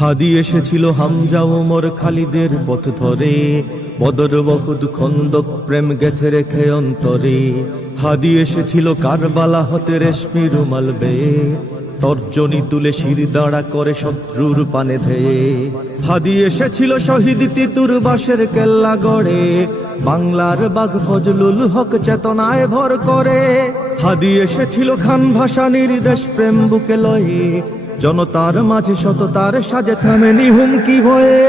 হাদি এসেছিল হামজা ওমর খালিদের পথ ধরে, বদর বহুদ খন্দক প্রেম গেথে রেখে অন্তরে। হাদি এসেছিল কারবালা হতে রেশমি রুমাল বেয়ে, তর্জনী তুলে শির দাঁড়া করে শত্রুর পানে ধেয়ে। হাদি এসেছিল শহীদ তিতুর বাসের কেল্লা গড়ে, বাংলার বাঘ ফজলুল হক চেতনায় ভর করে। হাদি এসেছিল খান ভাসানীর দেশ প্রেম বুকে লয়ে, জনতার মাঝে সততার সাজে থামেনি হুমকি ভয়ে।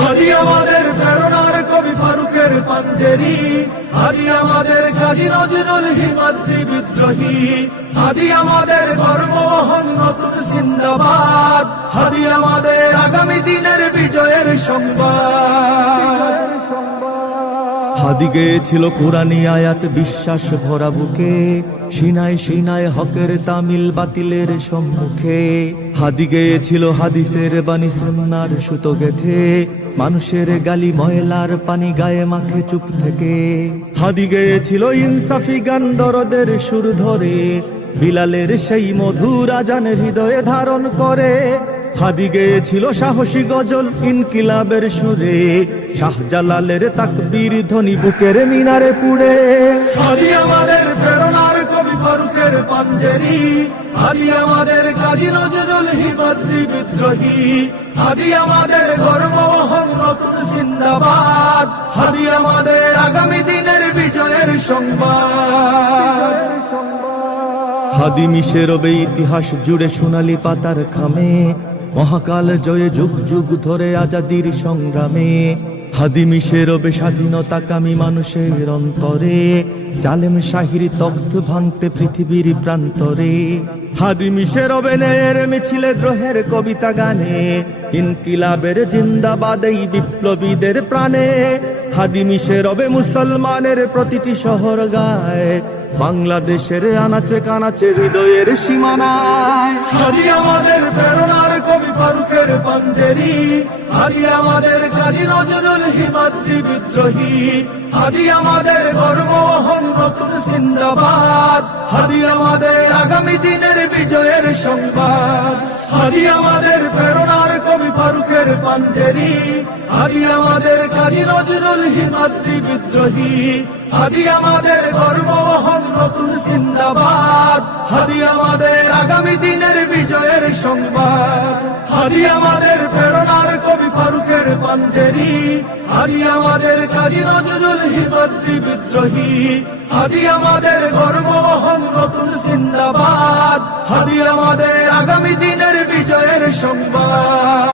হাদি আমাদের প্রেরণার কবি ফারুকের পাঞ্জেরি, হাদি আমাদের কাজী নজরুল হিমাদ্রি বিদ্রোহী, হাদি আমাদের গর্ববহন নতুন জিন্দাবাদ, হাদি আমাদের আগামী দিনের বিজয়ের সংবাদ। হাদি গেয়েছিল কুরআনী আয়াত বিশ্বাস ভরা বুকে, সিনায় সিনায় হকের তামিল বাতিলের সম্মুখে। হাদি গেয়েছিল হাদিসের বাণী সুন্নাহর সুতো গেথে, মানুষের গালি ময়লার পানি গায়ে মাখে চুপ থেকে। হাদি গেয়েছিল ইনসাফি গান দরদের সুর ধরে, বিলালের সেই মধুর আজান হৃদয়ে ধারণ করে। হাদি গেয়েছিল সাহসী গজল ইনকিলাবের সুরে, শাহজালালের তাকবীর ধ্বনি বুকের মিনারে পুড়ে। হাদি আমাদের প্রেরণার কবি ফারুকের পাঞ্জেরি, হাদি আমাদের কাজী নজরুল হিমাদ্রি বিদ্রোহী, হাদি আমাদের গর্ববহন নতুন জিন্দাবাদ, হাদি আমাদের আগামী দিনের বিজয়ের সংবাদ। হাদি মিশে রবে ইতিহাস জুড়ে সোনালী পাতার খামে, মহাকাল জয়ে যুগ যুগ ধরে আজাদির সংগ্রামে। হাদি মিশে রবে স্বাধীনতা কামী মানুষের অন্তরে, জালেম শাহির তখ্ত ভাঙতে পৃথিবীর প্রান্তরে। হাদি মিশে রবে ন্যায়ের মিছিলে দ্রোহের কবিতা গানে, ইনকিলাবের জিন্দাবাদ এই বিপ্লবীদের প্রাণে। হাদি মিশে রবে মুসলমানের প্রতিটি শহর গায়, বাংলাদেশের আনাচে কানাচে হৃদয়ের সীমানায়। হাদি আমাদের প্রেরণার কবি ফারুকের পাঞ্জেরি, হাদি আমাদের কাজী নজরুল হিমাদ্রি বিদ্রোহী, হাদি আমাদের গর্ববহন নতুন জিন্দাবাদ, হাদি আমাদের আগামী দিনের বিজয়ের সংবাদ। হাদি আমাদের প্রেরণার কবি ফারুকের পাঞ্জেরি, হাদি আমাদের কাজী নজরুল হিমাদ্রি বিদ্রোহী, হাদি আমাদের গর্ববহন নতুন জিন্দাবাদ, হাদি আমাদের আগামী দিনের বিজয়ের সংবাদ। হাদি আমাদের প্রেরণার কবি ফারুকের পাঞ্জেরি, হাদি আমাদের কাজী নজরুল হিমাদ্রি বিদ্রোহী, হাদি আমাদের গর্ববহন নতুন জিন্দাবাদ, হাদি আমাদের আগামী দিনের বিজয়ের সংবাদ।